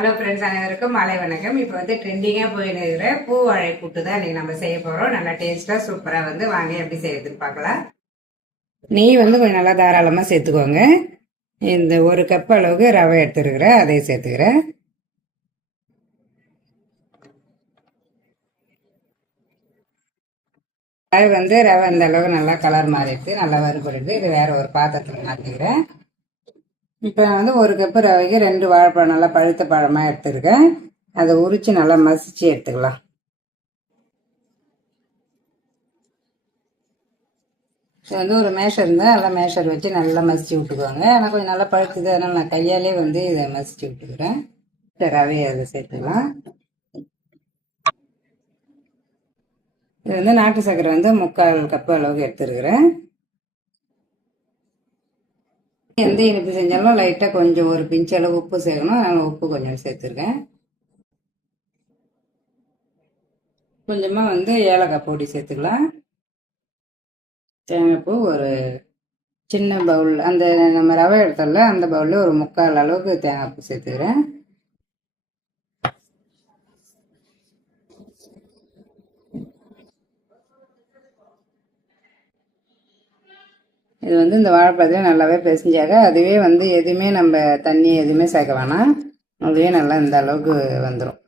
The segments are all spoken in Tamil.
ஹலோ ஃப்ரெண்ட்ஸ், அனைவருக்கும் மாலை வணக்கம். இப்போ வந்து ட்ரெண்டிங்காக போயின்னு இருக்கிற பூ வாழை கூட்டு தான் இன்னைக்கு நம்ம செய்ய போகிறோம். நல்லா டேஸ்ட்டாக சூப்பராக வந்து வாங்க எப்படி செய்யறதுன்னு பார்க்கலாம். நெய் வந்து கொஞ்சம் நல்லா தாராளமாக சேர்த்துக்கோங்க. இந்த ஒரு கப் அளவுக்கு ரவை எடுத்துருக்கிறேன், அதையும் சேர்த்துக்கிறேன். ரவை வந்து ரவை அந்த அளவுக்கு நல்லா கலர் மாறிடுது, நல்லா வறுபடுது. இது வேற ஒரு பாத்திரத்தில் மாற்றிக்கிறேன். இப்போ நான் வந்து ஒரு கப்பு ரவைக்கு 2 வாழைப்பழம் நல்லா பழுத்த பழமாக எடுத்துருக்கேன். அதை உரித்து நல்லா மசிச்சு எடுத்துக்கலாம். இது வந்து ஒரு மேஷர் இருந்தால் நல்லா மேஷர் வச்சு நல்லா மசிச்சு விட்டுக்குவாங்க. ஆனால் கொஞ்சம் நல்லா பழுத்துது, அதனால் நான் கையாலே வந்து இதை மசிச்சு விட்டுக்கிறேன். ரவையை அதை சேர்த்துக்கலாம். இது வந்து நாட்டு சர்க்கரை வந்து 3/4 கப்பு அளவுக்கு எடுத்துருக்கிறேன். எந்த இனிப்பு செஞ்சாலும் லைட்டாக கொஞ்சம் ஒரு பிஞ்ச் அளவு உப்பு சேர்க்கணும், அதனால் உப்பு கொஞ்சம் சேர்த்துருக்கேன். கொஞ்சமாக வந்து ஏலக்காய் பொடி சேர்த்துக்கலாம். தேங்காய்ப்பூ ஒரு சின்ன பவுல், அந்த நம்ம ரவை எடுத்தோம்ல அந்த பவுலில் ஒரு 3/4 அளவுக்கு தேங்காய்ப்பூ சேர்த்துக்கிறேன். இது வந்து இந்த வாழைப்பழத்தையும் நல்லாவே பிசைஞ்சாக அதுவே வந்து எதுவுமே நம்ம தண்ணி எதுவுமே சேர்க்க வேணாம், அதுவே நல்லா இந்த அளவுக்கு வந்துடும்.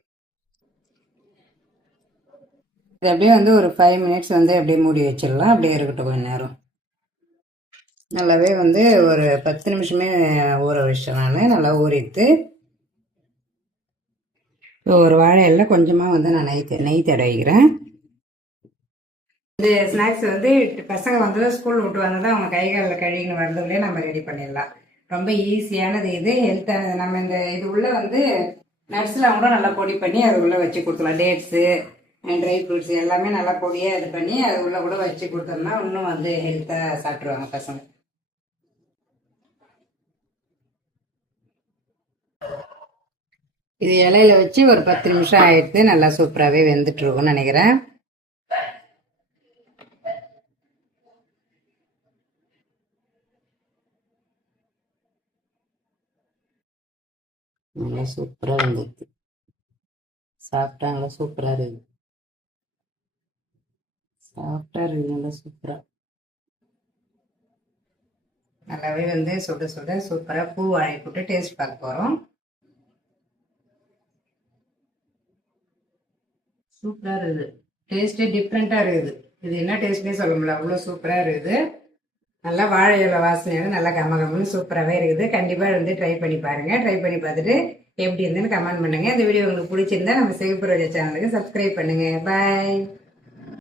இது அப்படியே வந்து ஒரு 5 மினிட்ஸ் வந்து அப்படியே மூடி வச்சிடலாம். அப்படியே இருக்கட்டும் கொஞ்ச நேரம். நல்லாவே வந்து ஒரு 10 நிமிஷமே ஊற வச்சிட்டேன் நான். நல்லா ஊறிட்டு ஒரு வாழையில கொஞ்சமாக வந்து நான் நெய் தடவிக்கிறேன். இந்த ஸ்நாக்ஸ் வந்து பசங்க வந்து ஸ்கூல் விட்டு வந்ததான் அவங்க கைகளில் கழுவின்னு வரதுக்குள்ளே நம்ம ரெடி பண்ணிடலாம். ரொம்ப ஈஸியானது இது, ஹெல்த்தானது. நம்ம இந்த இது உள்ள வந்து நட்ஸ்லாம் கூட நல்லா பொடி பண்ணி அது உள்ள வச்சு கொடுத்துலாம். டேட்ஸு, ட்ரை ஃப்ரூட்ஸ் எல்லாமே நல்லா பொடியாக இது பண்ணி அது உள்ள கூட வச்சு கொடுத்தோம்னா இன்னும் வந்து ஹெல்த்தாக சாப்பிட்ருவாங்க பசங்க. இது இலையில வச்சு ஒரு 10 நிமிஷம் ஆயிடுத்து. நல்லா சூப்பராகவே வெந்துட்டு இருக்கும்னு நினைக்கிறேன். நல்லா சூப்பராக வெந்துடுது. சாப்பிட்டாங்களா? சூப்பராக இருக்குது. சாஃப்டாக இருக்குது, நல்லா சூப்பராக. நல்லாவே வந்து சுட சுட சூப்பராக பூ வாழை போட்டு டேஸ்ட் பார்க்க போகிறோம். சூப்பராக இருக்குது. டேஸ்ட்டே டிஃப்ரெண்ட்டாக இருக்குது. இது என்ன டேஸ்ட்னே சொல்ல முடியல, அவ்வளோ சூப்பராக இருக்குது. நல்லா வாழை இலை வாசனையோட நல்லா கம்மன்னு சூப்பராகவே இருக்குது. கண்டிப்பாக வந்து ட்ரை பண்ணி பாருங்கள். ட்ரை பண்ணி பார்த்துட்டு எப்படி இருந்துன்னு கமெண்ட் பண்ணுங்கள். இந்த வீடியோ உங்களுக்கு பிடிச்சிருந்தா நம்ம சிகப்பு ரோஜா சேனலுக்கு சப்ஸ்கிரைப் பண்ணுங்கள். பாய்.